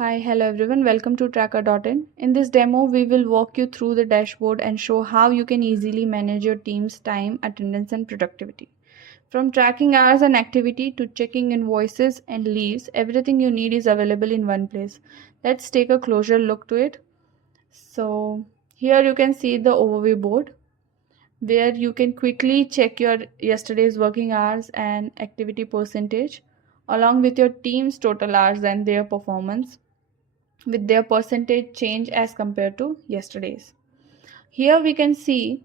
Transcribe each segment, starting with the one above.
Hi, hello everyone. Welcome to Tracker.in. In this demo, we will walk you through the dashboard and show how you can easily manage your team's time, attendance, and productivity. From tracking hours and activity to checking invoices and leaves, everything you need is available in one place. Let's take a closer look to it. So, here you can see the overview board where you can quickly check your yesterday's working hours and activity percentage along with your team's total hours and their performance with their percentage change as compared to yesterday's. Here we can see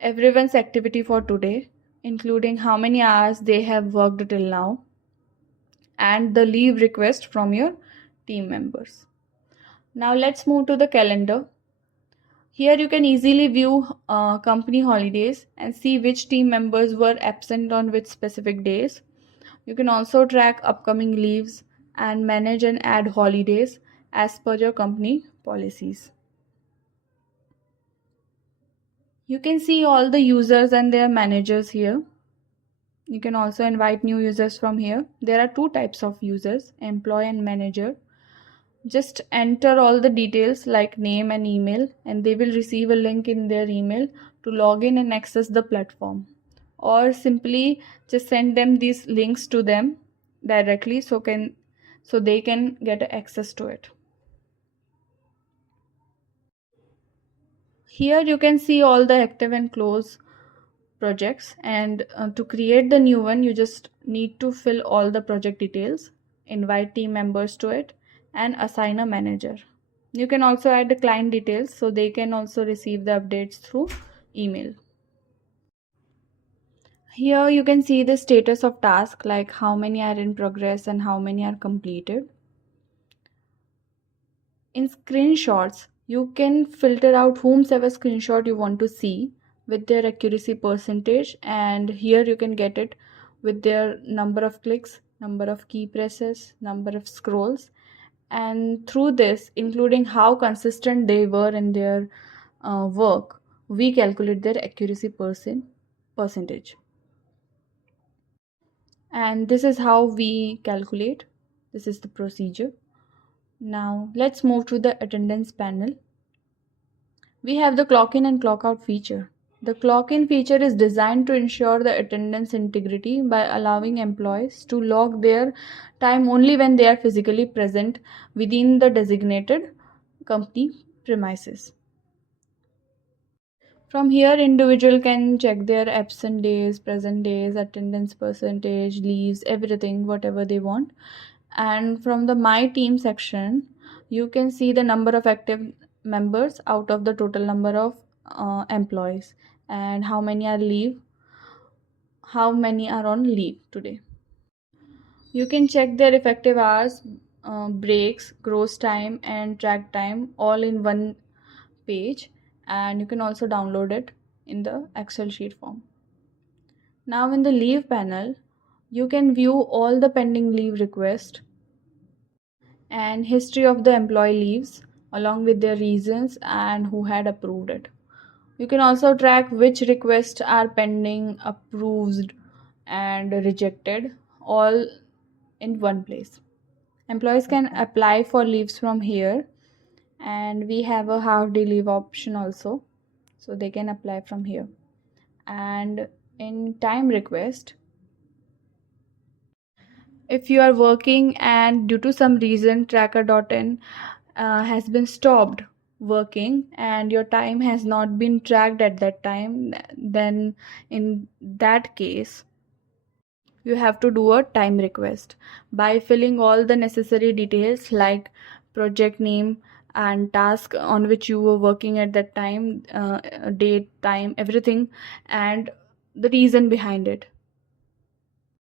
everyone's activity for today, including how many hours they have worked till now and the leave request from your team members. Now let's move to the calendar. Here you can easily view company holidays and see which team members were absent on which specific days. You can also track upcoming leaves and manage and add holidays as per your company policies. You can see all the users and their managers here. You can also invite new users from here. There are two types of users, employee and manager. Just enter all the details like name and email, and they will receive a link in their email to log in and access the platform. Or simply just send them these links to them directly so they can get access to it. Here you can see all the active and close projects, and to create the new one you just need to fill all the project details, invite team members to it, and assign a manager. You can also add the client details so they can also receive the updates through email. Here you can see the status of task, like how many are in progress and how many are completed. In screenshots, you can filter out whomsoever screenshot you want to see with their accuracy percentage, and here you can get it with their number of clicks, number of key presses, number of scrolls, and through this, including how consistent they were in their work, we calculate their accuracy percentage. And this is how we calculate. This is the procedure. Now let's move to the attendance panel. We have the clock in and clock out feature. The clock in feature is designed to ensure the attendance integrity by allowing employees to log their time only when they are physically present within the designated company premises. From here, individual can check their absent days, present days, attendance percentage, leaves, everything, whatever they want. And from the My Team section, you can see the number of active members out of the total number of employees, and how many are on leave today. You can check their effective hours, breaks, gross time, and track time all in one page, and you can also download it in the Excel sheet form. Now in the leave panel, you can view all the pending leave requests and history of the employee leaves along with their reasons and who had approved it. You can also track which requests are pending, approved, and rejected all in one place. Employees can apply for leaves from here, and we have a half day leave option also, so they can apply from here. And in time request, if you are working and due to some reason Tracker.in has been stopped working and your time has not been tracked at that time, then in that case you have to do a time request by filling all the necessary details like project name and task on which you were working at that time, date, time, everything, and the reason behind it.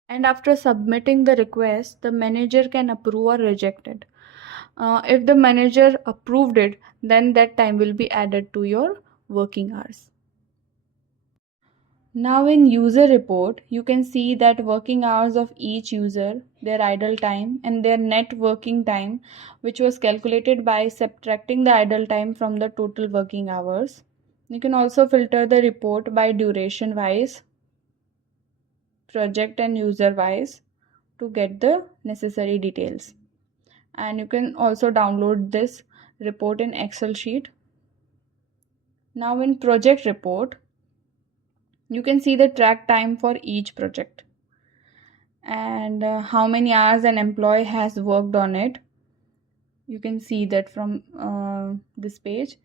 And after submitting the request, the manager can approve or reject it. If the manager approved it, then that time will be added to your working hours. Now in user report, you can see that working hours of each user, their idle time, and their net working time, which was calculated by subtracting the idle time from the total working hours. You can also filter the report by duration wise, project and user wise to get the necessary details. and you can also download this report in Excel sheet. Now in project report, you can see the track time for each project and how many hours an employee has worked on it. You can see that from this page,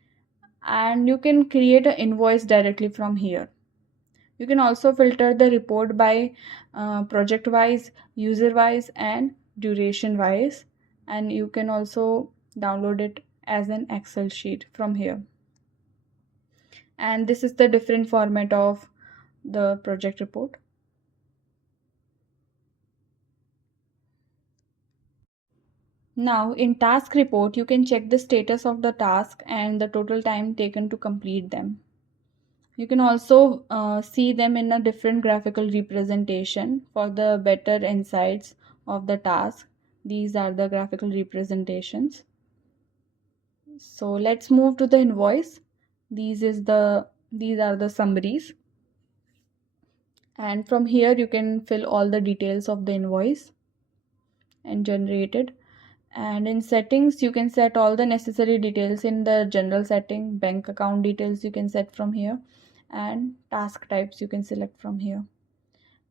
and you can create an invoice directly from here. You can also filter the report by project wise, user wise, and duration wise, and you can also download it as an Excel sheet from here. And this is the different format of the project report. Now in task report, you can check the status of the task and the total time taken to complete them. You can also see them in a different graphical representation for the better insights of the task. These are the graphical representations. So let's move to the invoice. These are the summaries. And from here you can fill all the details of the invoice and generate it. And in settings, you can set all the necessary details in the general setting. Bank account details you can set from here, and task types you can select from here.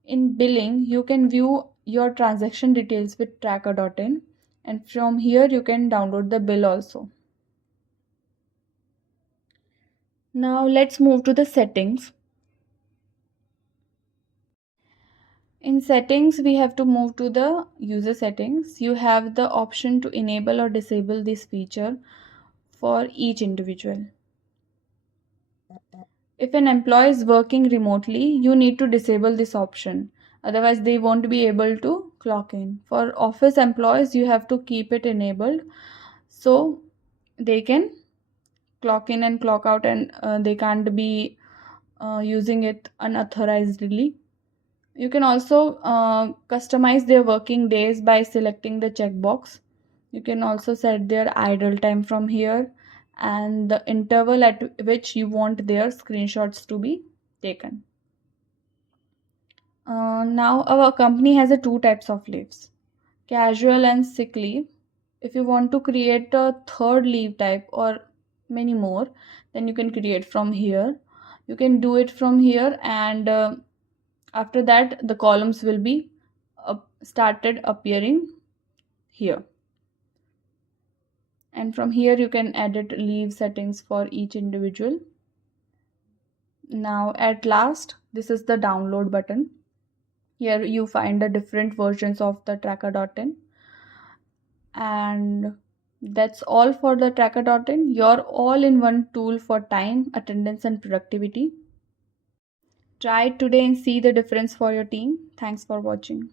In billing, you can view your transaction details with tracker.in, and from here you can download the bill also. Now let's move to the settings. In settings, we have to move to the user settings. You have the option to enable or disable this feature for each individual. If an employee is working remotely, you need to disable this option. Otherwise, they won't be able to clock in. For office employees, you have to keep it enabled so they can clock in and clock out, and they can't be using it unauthorizedly. You can also customize their working days by selecting the checkbox. You can also set their idle time from here and the interval at which you want their screenshots to be taken. Now our company has two types of leaves, casual and sick leave. If you want to create a third leave type or many more, then you can create from here. You can do it from here, and after that the columns will be started appearing here. And from here you can edit leave settings for each individual. Now at last, this is the download button. Here you find the different versions of the tracker.in, and that's all for the tracker.in, your all-in-one tool for time, attendance, and productivity. Try it today and see the difference for your team. Thanks for watching.